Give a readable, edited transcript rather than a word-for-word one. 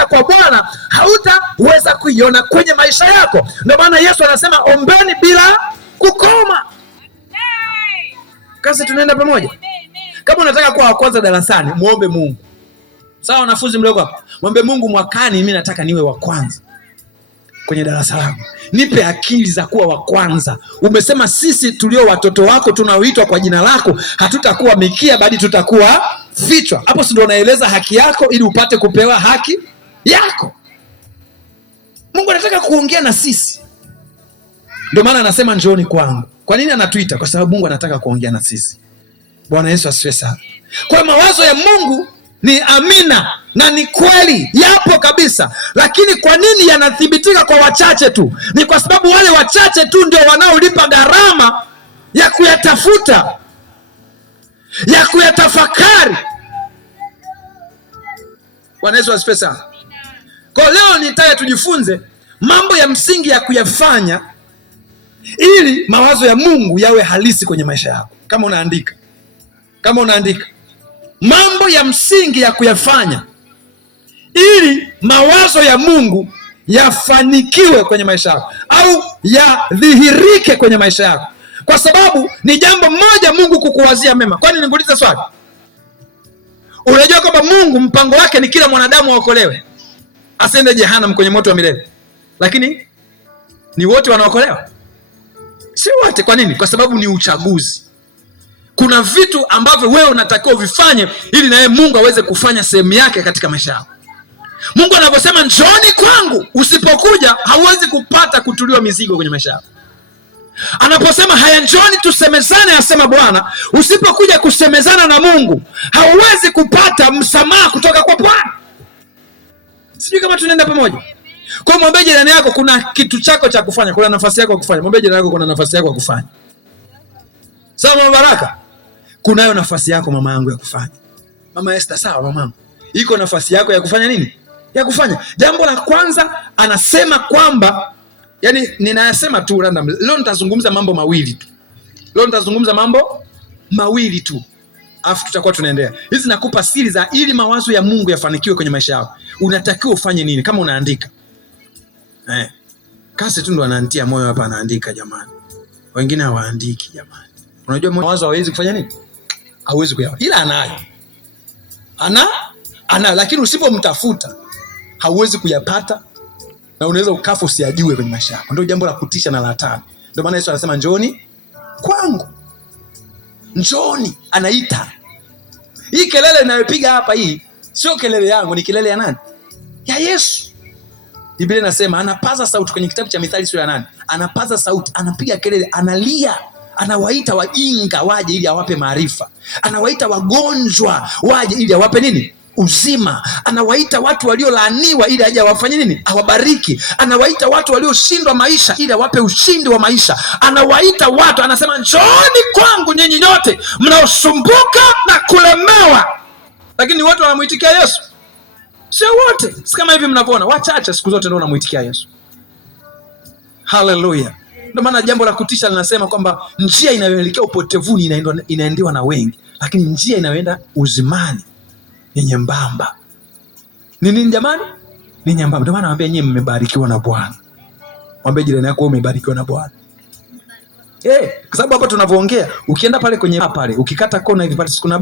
kwa Bwana hautaweza kuiona kwenye maisha yako. Ndio maana Yesu anasema ombeni bila kukoma. Kasi tunaenda pamoja. Kama unataka kuwa wa kwanza darasani, muombe Mungu. Sawa wanafunzi mliogo hapa. Muombe Mungu, mwakani mimi nataka niwe wa kwanza kwenye darasa langu. Nipe akili za kuwa wa kwanza. Umesema sisi tulio watoto wako tunaoitwa kwa jina lako hatutakuwa mikia bali tutakuwa vichwa. Hapo si ndio unaeleza haki yako ili upate kupewa haki yako. Mungu anataka kuongea na sisi. Ndio maana anasema njooni kwangu. Kwa nini anatuita? Kwa sababu Mungu anataka kuongea na sisi. Bwana Yesu asifiwe sana. Kwa mawazo ya Mungu ni amina na ni kweli, yapo kabisa. Lakini kwa nini yanathibitika kwa wachache tu? Ni kwa sababu wale wachache tu ndio wanaolipa gharama ya kuyatafuta, ya kuyatafakari. Bwana Yesu asifiwe sana. Kwa leo nitaka tujifunze mambo ya msingi ya kuyafanya ili mawazo ya Mungu yawe halisi kwenye maisha yako. Kama unaandika mambo ya msingi ya kuyafanya ili mawazo ya Mungu yafanikiwe kwenye maisha yako au yadhihirike kwenye maisha yako, kwa sababu ni jambo moja Mungu kukuwazia mema. Kwani nikuulize swali, unajua kwamba Mungu mpango wake ni kila mwanadamu aokolewe, asiende jehanamu kwenye moto wa milele? Lakini ni wote wanaokolewa? Si wote. Kwa nini? Kwa sababu ni uchaguzi. Kuna vitu ambavyo wewe unatakiwa uvifanye ili naye Mungu aweze kufanya sehemu yake katika maisha yako. Mungu anaposema njooni kwangu, usipokuja hauwezi kupata kutuliwa mizigo kwenye maisha yako. Anaposema haya njooni tusemezane, asema Bwana, usipokuja kusemezana na Mungu hauwezi kupata msamaha kutoka kwa Bwana. Sijui kama tunaenda pamoja. Kwa mwambie jirani yako kuna kitu chako cha kufanya, kuna nafasi yako ya kufanya. Mwambie jirani yako kuna nafasi yako ya kufanya. Sawa Baraka? Kunayo nafasi yako mama yangu ya kufanya. Mama Esther, sawa mamangu. Iko nafasi yako ya kufanya nini? Ya kufanya. Jambo la kwanza anasema kwamba, yani ninayasema tu random. Leo nitazungumza mambo mawili tu. Alafu tutakuwa tunaendelea. Hizi nakupa siri za ili mawazo ya Mungu yafanikiwe kwenye maisha yako. Unatakiwa ufanye nini kama unaandika? Kasi tu ndo anaantia moyo hapa anaandika jamani. Wengine hawaandiki jamani. Unajua mawazo hawezi kufanya nini? Hawezi kuyaona. Ila anayo. Ana lakini usipomtafuta hauwezi kuyapata na unaweza ukafa usiyajue kwenye maisha yako. Ndio jambo la kutisha na la hatari. Ndio maana Yesu anasema njooni kwangu. Njooni, anaita. Hii kelele ninayopiga hapa hii sio kelele yangu, ni kelele ya nani? Ya Yesu. Biblia inasema anapaza sauti kwenye kitabu cha Mithali sura ya 8. Anapaza sauti, anapiga kelele, analia. Anawaita wajinga waje ili awape maarifa. Anawaita wagonjwa waje ili awape nini? Uzima. Anawaita watu waliolaaniwa ili aje awafanye nini? Awabariki. Anawaita watu walioshindwa maisha ili awape ushindi wa maisha. Anawaita watu, anasema njooni kwangu nyinyi nyote mnaosumbuka na kulemewa. Lakini wote wanamuitikia Yesu? Sio wote. Si kama hivi mnavyoona, wachache siku zote ndio wanamuitikia Yesu. Hallelujah. Ndio maana jambo la kutisha linasema kwamba njia inayoelekea upotevuni inaendewa na wengi, lakini njia inayoenda uzimani ni nyembamba. Ni nini jamani? Ni nyembamba. Ndio maana naambia nyinyi mmebarikiwa na Bwana. Mwambie jirani yako umebarikiwa na Bwana. Kwa sababu hapa tunavyoongea, ukienda pale kwenye pale, ukikata kona hivi pale kuna